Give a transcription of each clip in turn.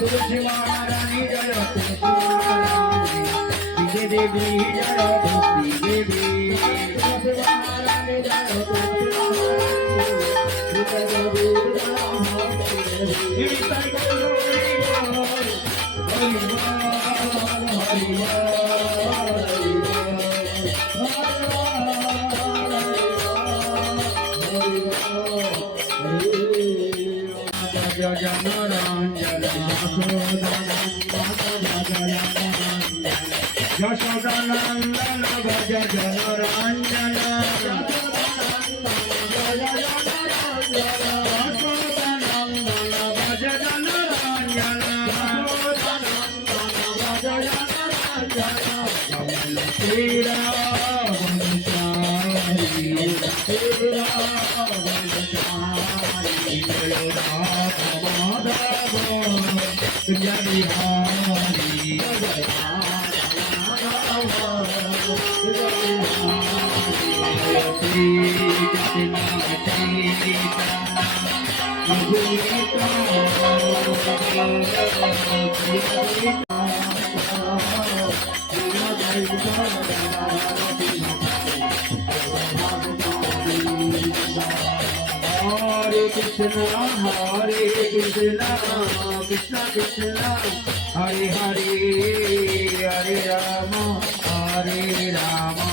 तुलसी महारानी जय तुलसी महारानी जय देवी जय भक्ति देवी तुलसी महारानी जय तुलसी महारानी जय देवी जय भक्ति Yashodanandana Bhaja Janaranjana Yashodanandana Bhaja Janaranjana Shira Hare Krishna, Krishna Krishna, Hare Hare, Hare Rama, Hare Rama,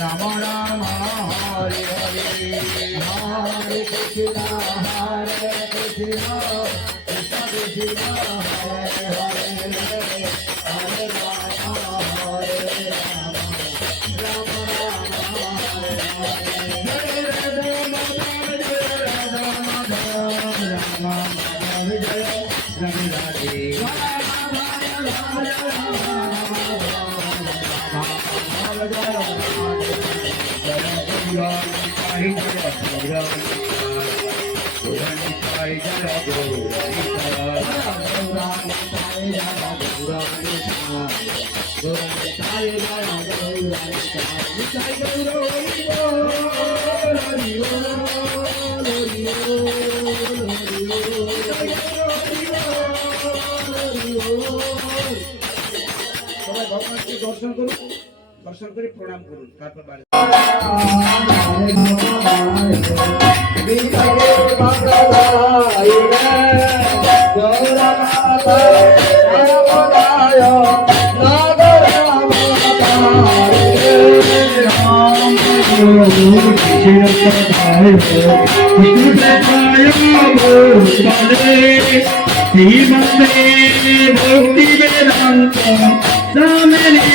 Rama Rama, Hare Hare, Hare Krishna, Krishna Krishna, Hare Hare, Hare Rama, Hare Rama, Rama Rama, Hare ভগবানকে দর্শন করুন, দর্শন করে প্রণাম করুন, তারপর বাড়ি ভক্তি বেদান্ত Ramene